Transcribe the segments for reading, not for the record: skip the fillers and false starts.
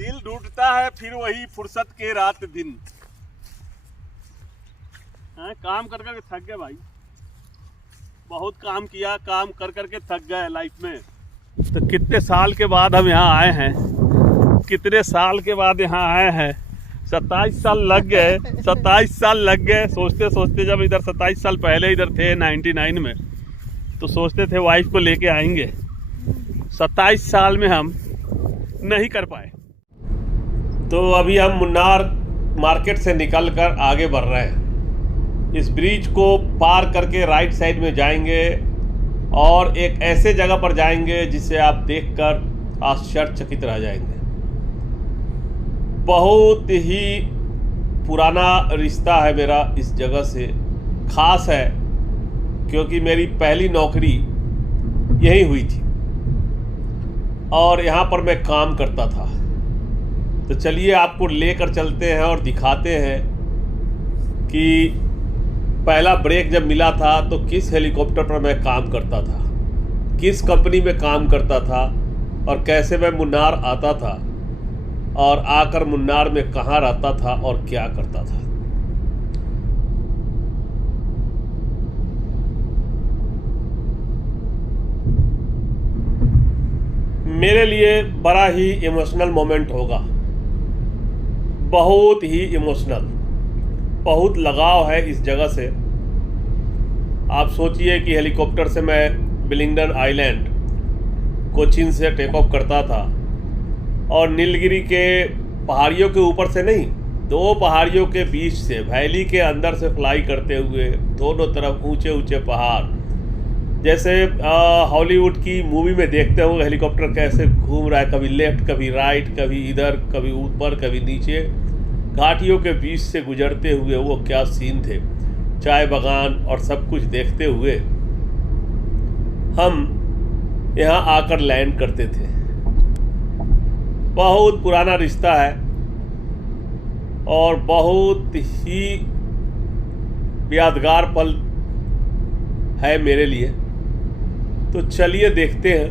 दिल ढूंढता है फिर वही फुर्सत के रात दिन। काम कर करके थक गए भाई, बहुत काम किया, काम कर करके थक गए लाइफ में। तो कितने साल के बाद हम यहाँ आए हैं, कितने साल के बाद यहाँ आए हैं। 27 साल लग गए, 27 साल लग गए सोचते सोचते। जब इधर 27 साल पहले इधर थे 99 में, तो सोचते थे वाइफ को लेके आएंगे। 27 साल में हम नहीं कर पाए। तो अभी हम मुन्नार मार्केट से निकलकर आगे बढ़ रहे हैं। इस ब्रिज को पार करके राइट साइड में जाएंगे और एक ऐसे जगह पर जाएंगे जिसे आप देखकर आश्चर्यचकित रह जाएंगे। बहुत ही पुराना रिश्ता है मेरा इस जगह से, खास है क्योंकि मेरी पहली नौकरी यही हुई थी और यहाँ पर मैं काम करता था। तो चलिए आपको लेकर चलते हैं और दिखाते हैं कि पहला ब्रेक जब मिला था तो किस हेलीकॉप्टर पर मैं काम करता था, किस कंपनी में काम करता था और कैसे मैं मुन्नार आता था और आकर मुन्नार में कहाँ रहता था और क्या करता था। मेरे लिए बड़ा ही इमोशनल मोमेंट होगा, बहुत ही इमोशनल, बहुत लगाव है इस जगह से। आप सोचिए कि हेलीकॉप्टर से मैं विलिंगडन आइलैंड कोचीन से टेक ऑफ करता था और नीलगिरी के पहाड़ियों के ऊपर से नहीं, दो पहाड़ियों के बीच से, वैली के अंदर से फ्लाई करते हुए, दोनों तरफ ऊंचे ऊंचे पहाड़, जैसे हॉलीवुड की मूवी में देखते हो हेलीकॉप्टर कैसे घूम रहा है, कभी लेफ्ट कभी राइट, कभी इधर कभी ऊपर कभी नीचे, घाटियों के बीच से गुजरते हुए। वो क्या सीन थे, चाय बागान और सब कुछ देखते हुए हम यहाँ आकर लैंड करते थे। बहुत पुराना रिश्ता है और बहुत ही यादगार पल है मेरे लिए। तो चलिए देखते हैं।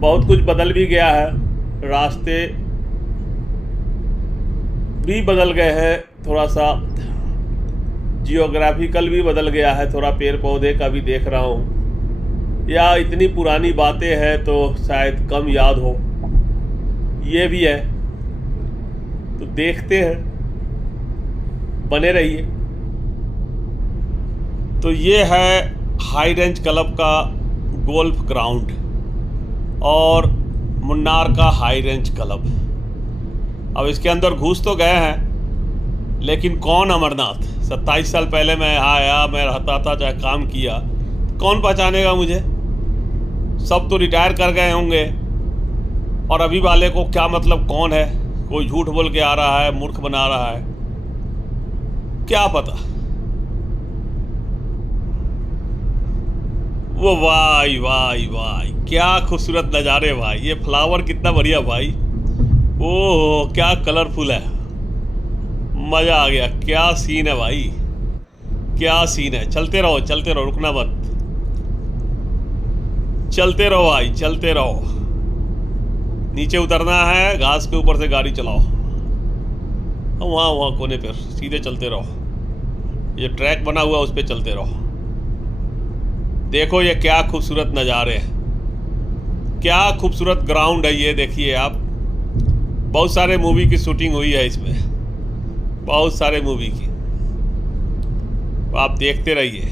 बहुत कुछ बदल भी गया है, रास्ते भी बदल गए हैं, थोड़ा सा जियोग्राफिकल भी बदल गया है, थोड़ा पेड़ पौधे का भी देख रहा हूँ। या इतनी पुरानी बातें हैं तो शायद कम याद हो, ये भी है। तो देखते हैं, बने रहिए। तो ये है हाई रेंज क्लब का गोल्फ ग्राउंड और मुन्नार का हाई रेंज क्लब। अब इसके अंदर घुस तो गए हैं, लेकिन कौन अमरनाथ, 27 साल पहले मैं यहाँ आया, मैं रहता था, चाहे काम किया, कौन पहचानेगा मुझे। सब तो रिटायर कर गए होंगे और अभी वाले को क्या मतलब कौन है। कोई झूठ बोल के आ रहा है, मूर्ख बना रहा है, क्या पता। वो वाई वाई वाई, क्या खूबसूरत नज़ारे भाई। ये फ्लावर कितना बढ़िया भाई, ओह क्या कलरफुल है, मज़ा आ गया। क्या सीन है भाई, क्या सीन है। चलते रहो चलते रहो, रुकना मत, चलते रहो भाई, चलते रहो। नीचे उतरना है, घास के ऊपर से गाड़ी चलाओ, वहाँ वहाँ कोने पर सीधे चलते रहो। ये ट्रैक बना हुआ, उस पर चलते रहो। देखो ये क्या खूबसूरत नज़ारे हैं, क्या खूबसूरत ग्राउंड है ये। देखिए आप, बहुत सारे मूवी की शूटिंग हुई है इसमें, बहुत सारे मूवी की। आप देखते रहिए।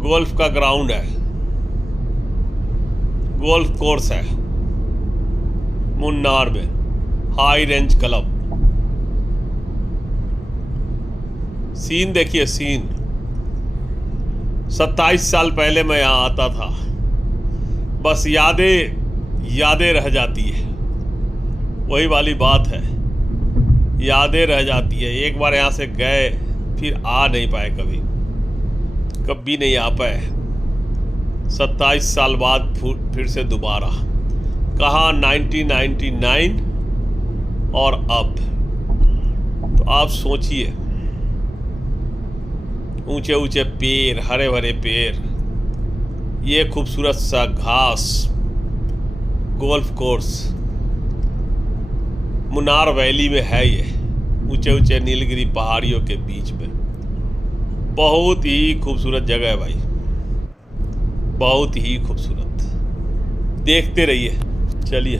गोल्फ का ग्राउंड है, गोल्फ कोर्स है मुन्नार में, हाई रेंज क्लब। सीन देखिए, सीन। 27 साल पहले मैं यहाँ आता था, बस यादें रह जाती है। वही वाली बात है, यादें रह जाती है। एक बार यहाँ से गए, फिर आ नहीं पाए, कभी नहीं आ पाए। 27 साल बाद फिर से दोबारा, कहाँ 1999 और अब। तो आप सोचिए, ऊंचे ऊंचे पेड़, हरे भरे पेड़, ये खूबसूरत सा घास, गोल्फ कोर्स। मुन्नार वैली में है ये, ऊंचे ऊंचे नीलगिरी पहाड़ियों के बीच में। बहुत ही खूबसूरत जगह है भाई, बहुत ही खूबसूरत। देखते रहिए, चलिए।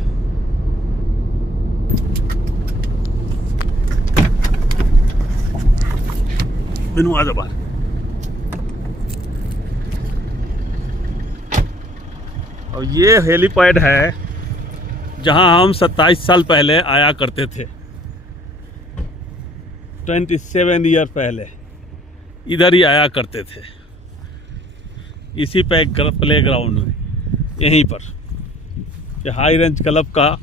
बिनू आ जा बाहर। और ये हेलीपैड है जहां हम 27 साल पहले आया करते थे। 27 ईयर पहले इधर ही आया करते थे, इसी प्ले ग्राउंड में, यहीं पर। ये हाई रेंज क्लब का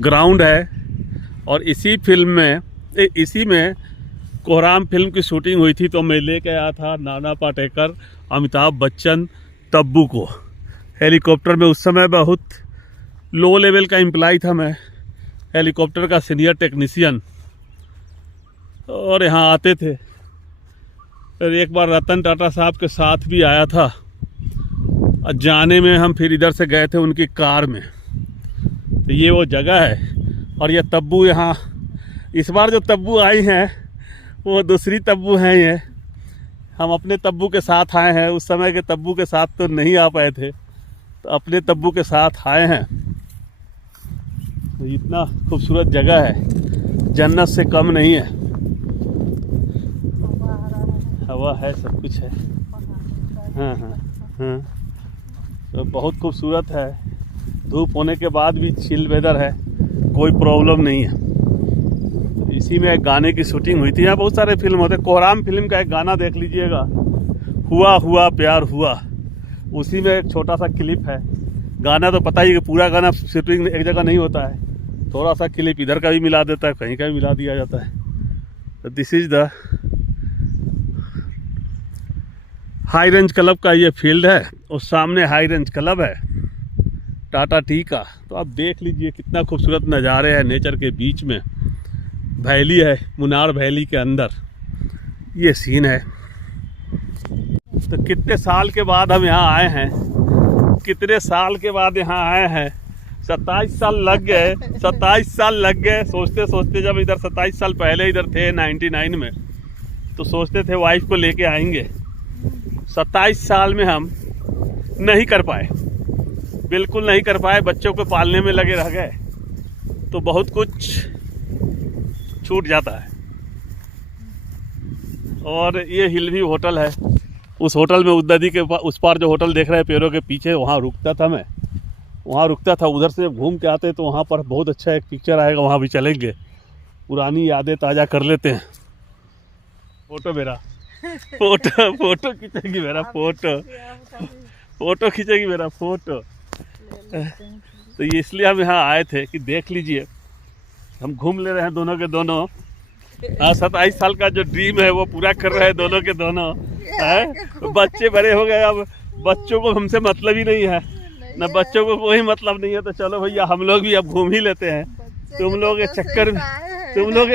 ग्राउंड है। और इसी में कोहराम फिल्म की शूटिंग हुई थी, तो मैं लेके आया था नाना पाटेकर, अमिताभ बच्चन, तब्बू को हेलीकॉप्टर में। उस समय बहुत लो लेवल का एम्प्लॉय था मैं, हेलीकॉप्टर का सीनियर टेक्नीशियन, और यहाँ आते थे। फिर एक बार रतन टाटा साहब के साथ भी आया था, और जाने में हम फिर इधर से गए थे उनकी कार में। तो ये वो जगह है। और ये तब्बू यहाँ, इस बार जो तब्बू आई हैं वो दूसरी तब्बू हैं। ये हम अपने तब्बू के साथ आए हैं, उस समय के तब्बू के साथ तो नहीं आ पाए थे, तो अपने तब्बू के साथ आए हैं। तो इतना खूबसूरत जगह है, जन्नत से कम नहीं है। हवा है, सब कुछ है। हाँ हाँ हाँ, तो बहुत खूबसूरत है। धूप होने के बाद भी चिल वेदर है, कोई प्रॉब्लम नहीं है। इसी में एक गाने की शूटिंग हुई थी। यहाँ बहुत सारे फिल्म होते हैं। कोहराम फिल्म का एक गाना देख लीजिएगा, हुआ हुआ प्यार हुआ, उसी में एक छोटा सा क्लिप है। गाना तो पता ही है कि पूरा गाना शूटिंग एक जगह नहीं होता है, थोड़ा सा क्लिप इधर का भी मिला देता है, कहीं का भी मिला दिया जाता है। तो this is the high range club का ये फील्ड है, और सामने हाई रेंज क्लब है टाटा टी का। तो आप देख लीजिए कितना खूबसूरत नज़ारे हैं नेचर के बीच में। वैली है, मुन्नार वैली के अंदर ये सीन है। तो कितने साल के बाद हम यहाँ आए हैं, कितने साल के बाद यहाँ आए हैं। 27 साल लग गए, 27 साल लग गए सोचते सोचते। जब इधर 27 साल पहले इधर थे 99 में, तो सोचते थे वाइफ को लेके आएंगे। 27 साल में हम नहीं कर पाए, बिल्कुल नहीं कर पाए। बच्चों को पालने में लगे रह गए, तो बहुत कुछ छूट जाता है। और ये हिल व्यू होटल है, उस होटल में उस नदी के उस पार जो होटल देख रहे हैं पेड़ों के पीछे, वहाँ रुकता था मैं, वहाँ रुकता था। उधर से घूम के आते तो वहाँ पर बहुत अच्छा एक पिक्चर आएगा, वहाँ भी चलेंगे, पुरानी यादें ताज़ा कर लेते हैं। फोटो मेरा, फोटो खींचेगी मेरा, फोटो खींचेगी मेरा फोटो। तो ये इसलिए हम यहाँ आए थे कि देख लीजिए, हम घूम ले रहे हैं दोनों के दोनों। 27 साल का जो ड्रीम है वो पूरा कर रहे हैं दोनों के दोनों। बच्चे बड़े हो गए, अब बच्चों को हमसे मतलब ही नहीं है, ना बच्चों को कोई मतलब नहीं है। तो चलो भैया हम लोग भी अब घूम ही लेते हैं। तुम लोग के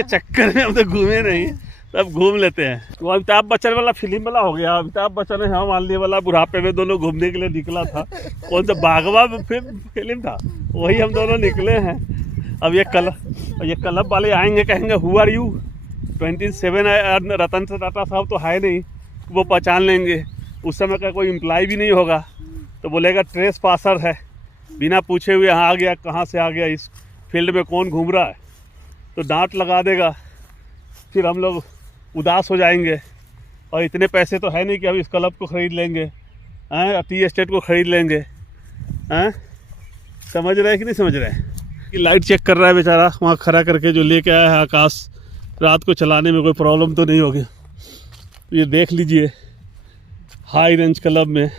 चक्कर में हम तो घूमे नहीं, तब घूम लेते हैं। वो अमिताभ बच्चन वाला फिल्म वाला हो गया। अमिताभ बच्चन है मानने वाला, बुढ़ापे में दोनों घूमने के लिए निकला था। कौन सा बागवा फिल्म था, वही हम दोनों निकले हैं। अब ये क्लब वाले आएंगे, कहेंगे who are you. 27 Ratan Tata साहब तो है नहीं, वो पहचान लेंगे। उस समय का कोई एम्प्लॉय भी नहीं होगा, तो बोलेगा ट्रेस पासर है, बिना पूछे हुए यहाँ आ गया, कहाँ से आ गया, इस फील्ड में कौन घूम रहा है, तो डांट लगा देगा। फिर हम लोग उदास हो जाएंगे। और इतने पैसे तो है नहीं कि हम इस क्लब को ख़रीद लेंगे, टी एस्टेट को ख़रीद लेंगे। समझ रहे हैं कि नहीं समझ रहे हैं? कि लाइट चेक कर रहा है बेचारा, वहाँ खड़ा करके जो लेके आया है आकाश। रात को चलाने में कोई प्रॉब्लम तो नहीं होगी। ये देख लीजिए हाई रेंज क्लब में,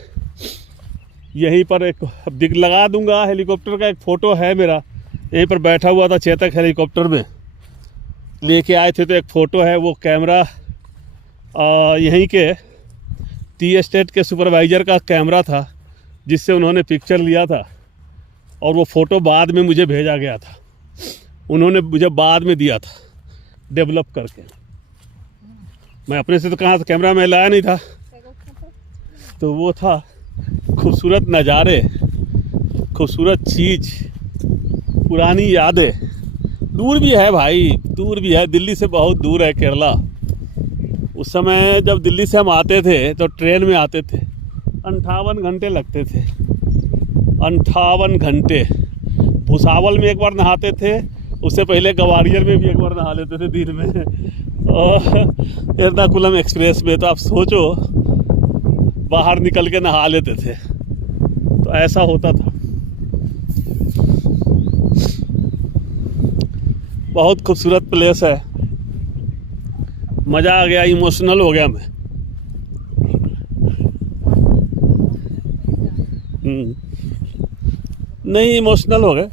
यहीं पर एक दिख लगा दूंगा हेलीकॉप्टर का एक फ़ोटो है मेरा। यहीं पर बैठा हुआ था चेतक हेलीकॉप्टर में, लेके आए थे तो एक फ़ोटो है। वो कैमरा यहीं के टी एस्टेट के सुपरवाइज़र का कैमरा था, जिससे उन्होंने पिक्चर लिया था। और वो फ़ोटो बाद में मुझे भेजा गया था, उन्होंने मुझे बाद में दिया था डेवलप करके। मैं अपने से तो कहाँ से कैमरा में लाया नहीं था। तो वो था खूबसूरत नज़ारे, खूबसूरत चीज़, पुरानी यादें, दूर भी है भाई, दूर भी है, दिल्ली से बहुत दूर है केरला। उस समय जब दिल्ली से हम आते थे तो ट्रेन में आते थे, 58 घंटे लगते थे, 58 घंटे। भुसावल में एक बार नहाते थे, उससे पहले ग्वालियर में भी एक बार नहा लेते थे दिन में, और एर्नाकुलम एक्सप्रेस में। तो आप सोचो, बाहर निकल के नहा लेते थे, तो ऐसा होता था। बहुत खूबसूरत प्लेस है, मज़ा आ गया, इमोशनल हो गया मैं। नहीं, इमोशनल हो गए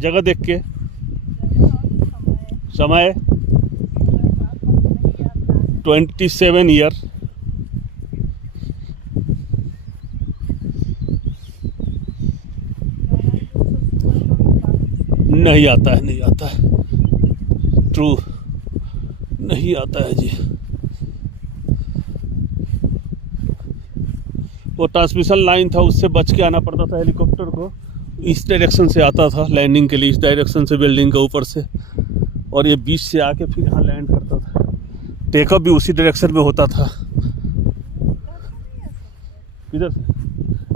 जगह देख के। समय 27 ईयर। नहीं आता है, नहीं आता है, ट्रू, नहीं आता है जी। वो ट्रांसमिशन लाइन था, उससे बच के आना पड़ता था। हेलीकॉप्टर को इस डायरेक्शन से आता था लैंडिंग के लिए, इस डायरेक्शन से बिल्डिंग के ऊपर से, और ये बीच से आके फिर यहाँ लैंड करता था। टेकअप भी उसी डायरेक्शन में होता था। इधर से,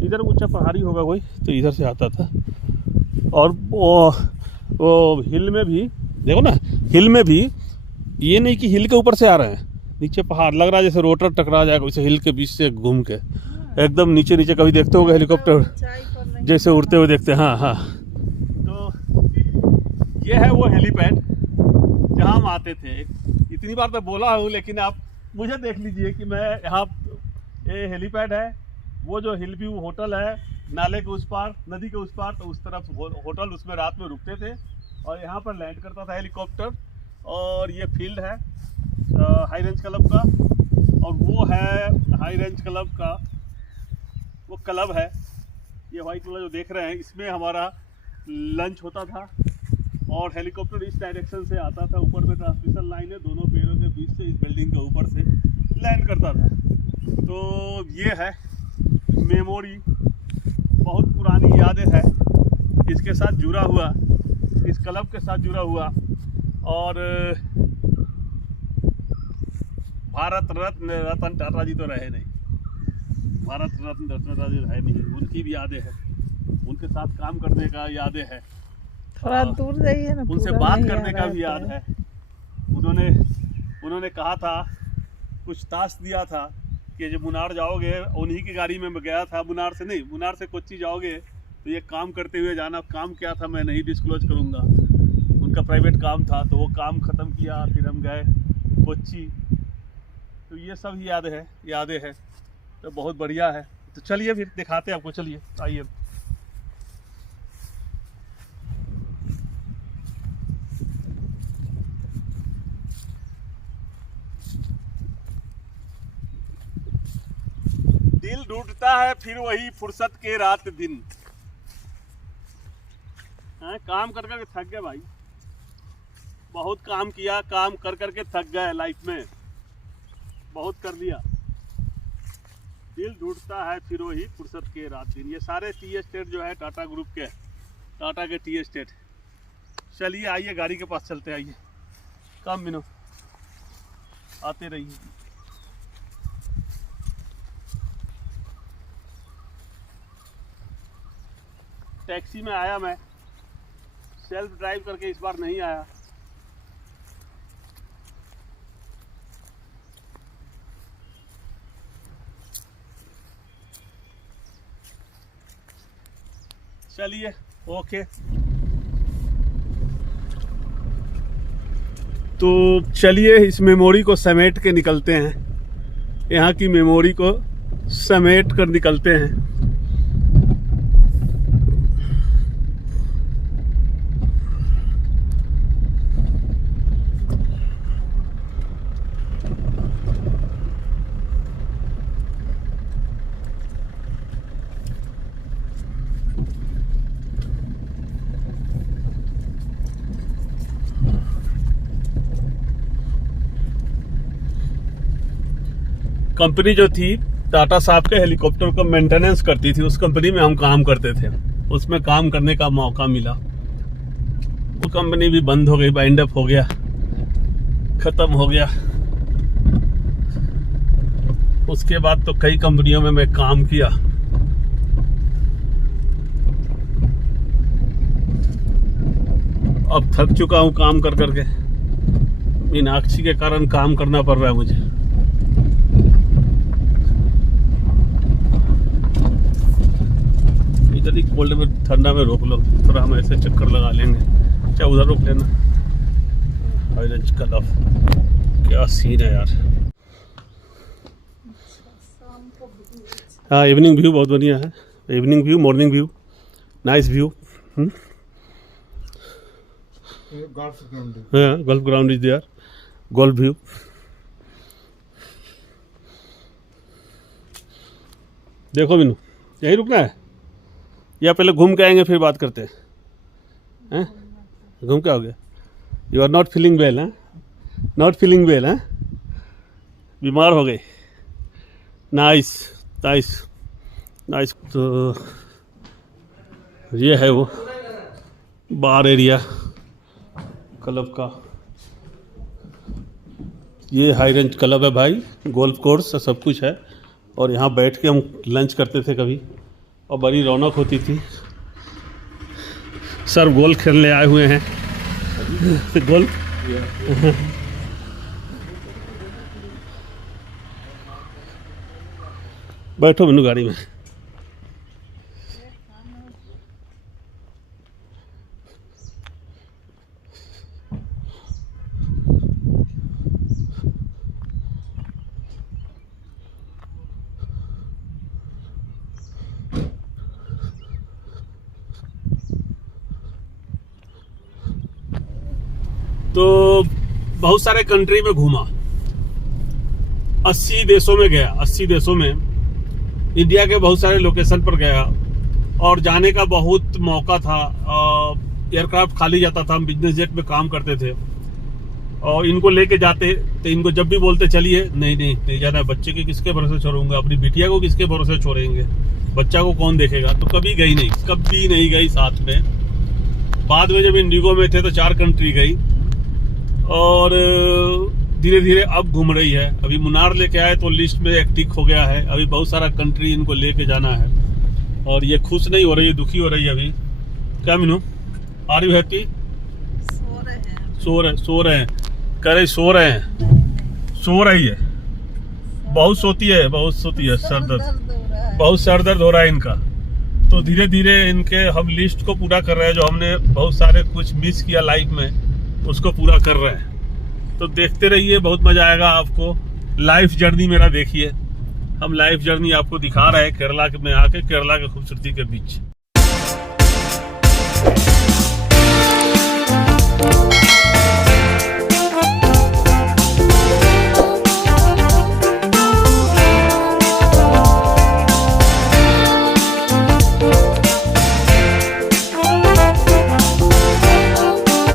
इधर ऊंचा पहाड़ी होगा कोई, तो इधर से आता था। और वो हिल में भी देखो ना, हिल में भी ये नहीं कि हिल के ऊपर से आ रहे हैं, नीचे पहाड़ लग रहा है जैसे रोटर टकरा जाएगा, वैसे हिल के बीच से घूम के एकदम नीचे नीचे। कभी देखते होगे हेलीकॉप्टर जैसे उड़ते हुए देखते हैं। हाँ हाँ, तो ये है वो हेलीपैड जहाँ हम आते थे। इतनी बार तो बोला हूँ, लेकिन आप मुझे देख लीजिए कि मैं यहाँ, ये हेलीपैड है। वो जो हिल व्यू होटल है नाले के उस पार, नदी के उस पार, तो उस तरफ होटल, उसमें रात में रुकते थे और यहाँ पर लैंड करता था हेलीकॉप्टर। और ये फील्ड है हाई रेंज क्लब का, और वो है हाई रेंज क्लब का वो क्लब है। ये वाइट वाला जो देख रहे हैं, इसमें हमारा लंच होता था। और हेलीकॉप्टर इस डायरेक्शन से आता था, ऊपर में ट्रांसमिशन लाइन है, दोनों पेड़ों के बीच से इस बिल्डिंग के ऊपर से लैंड करता था। तो ये है मेमोरी, बहुत पुरानी यादें है इसके साथ जुड़ा हुआ, इस क्लब के साथ जुड़ा हुआ। और भारत रत्न रतन टाटा जी तो रहे नहीं, भारत रत्न रतन टाटा जी रहे नहीं, उनकी भी यादें हैं, उनके साथ काम करने का यादें है, थोड़ा दूर जाइए ना, उनसे बात करने का भी याद है। उन्होंने कहा था, कुछ टास्क दिया था कि जब मुनार जाओगे, उन्हीं की गाड़ी में मैं गया था, मुनार से नहीं, मुनार से कोच्चि जाओगे तो ये काम करते हुए जाना। काम क्या था मैं नहीं डिस्क्लोज करूँगा, उनका प्राइवेट काम था, तो वो काम ख़त्म किया, फिर हम गए कोच्चि। तो ये सब यादें हैं, तो बहुत बढ़िया है। तो चलिए फिर दिखाते हैं आपको, चलिए आइए। दिल ढूंढता है फिर वही फुर्सत के रात दिन। काम कर करके थक गए भाई, बहुत काम किया, काम कर करके थक गए, लाइफ में बहुत कर लिया। दिल ढूंढता है फिर वही फुर्सत के रात दिन। ये सारे टी एस्टेट जो है टाटा ग्रुप के, टाटा के टी एस्टेट। चलिए आइए गाड़ी के पास चलते, आइए, कम मिनो, आते रहिए। टैक्सी में आया मैं, सेल्फ ड्राइव करके इस बार नहीं आया। चलिए, ओके। तो चलिए इस मेमोरी को समेट के निकलते हैं, यहाँ की मेमोरी को समेट कर निकलते हैं। कंपनी जो थी टाटा साहब के हेलीकॉप्टर को मेंटेनेंस करती थी, उस कंपनी में हम काम करते थे, उसमें काम करने का मौका मिला। वो कंपनी भी बंद हो गई, बाइंड अप हो गया, खत्म हो गया। उसके बाद तो कई कंपनियों में मैं काम किया। अब थक चुका हूँ काम कर करके। मीनाक्षी के कारण काम करना पड़ रहा है मुझे। इधर ही कोल्ड में, ठंडा में रोक लो थोड़ा, हम ऐसे चक्कर लगा लेंगे। चाहे उधर रोक लेना। ऑरेंज कलर, क्या सीन है यार। हाँ, इवनिंग व्यू बहुत बढ़िया है। Evening view, morning view, nice view. हाँ, golf ground is there, golf view. देखो मीनू, यही रुकना है या पहले घूम के आएंगे फिर बात करते हैं? घूम के आओगे? You are not feeling well? हैं, नॉट फीलिंग वेल? हैं, बीमार हो गए? Nice nice nice. तो ये है वो बार एरिया क्लब का। ये हाई रेंज क्लब है भाई, गोल्फ कोर्स सब कुछ है। और यहाँ बैठ के हम लंच करते थे कभी, और बड़ी रौनक होती थी। सर गोल्फ खेलने आए हुए हैं। गोल्फ बैठो मैनू गाड़ी में। तो बहुत सारे कंट्री में घूमा, 80 देशों में गया। 80 देशों में इंडिया के बहुत सारे लोकेशन पर गया और जाने का बहुत मौका था। एयरक्राफ्ट खाली जाता था, हम बिजनेस जेट में काम करते थे और इनको लेके जाते तो इनको जब भी बोलते चलिए, नहीं जाना है। बच्चे के किसके भरोसे छोड़ूंगा, अपनी बिटिया को किसके भरोसे छोड़ेंगे, बच्चा को कौन देखेगा। तो कभी गई नहीं, कभी नहीं गई साथ में। बाद में जब इंडिगो में थे तो 4 कंट्री गई और धीरे धीरे अब घूम रही है। अभी मुन्नार लेके आए तो लिस्ट में एक टिक हो गया है। अभी बहुत सारा कंट्री इनको लेके जाना है और ये खुश नहीं हो रही है, दुखी हो रही है अभी। क्या मीनू, आर यू हैप्पी? सो रहे हैं, कह रहे सो रहे हैं, सो रही है। बहुत सोती है सर दर्द, बहुत सर दर्द हो रहा है इनका। तो धीरे धीरे इनके हम लिस्ट को पूरा कर रहे हैं। जो हमने बहुत सारे कुछ मिस किया लाइफ में उसको पूरा कर रहे हैं। तो देखते रहिए, बहुत मजा आएगा आपको। लाइफ जर्नी मेरा देखिए, हम लाइफ जर्नी आपको दिखा रहे हैं केरला में आके, केरला की खूबसूरती के बीच।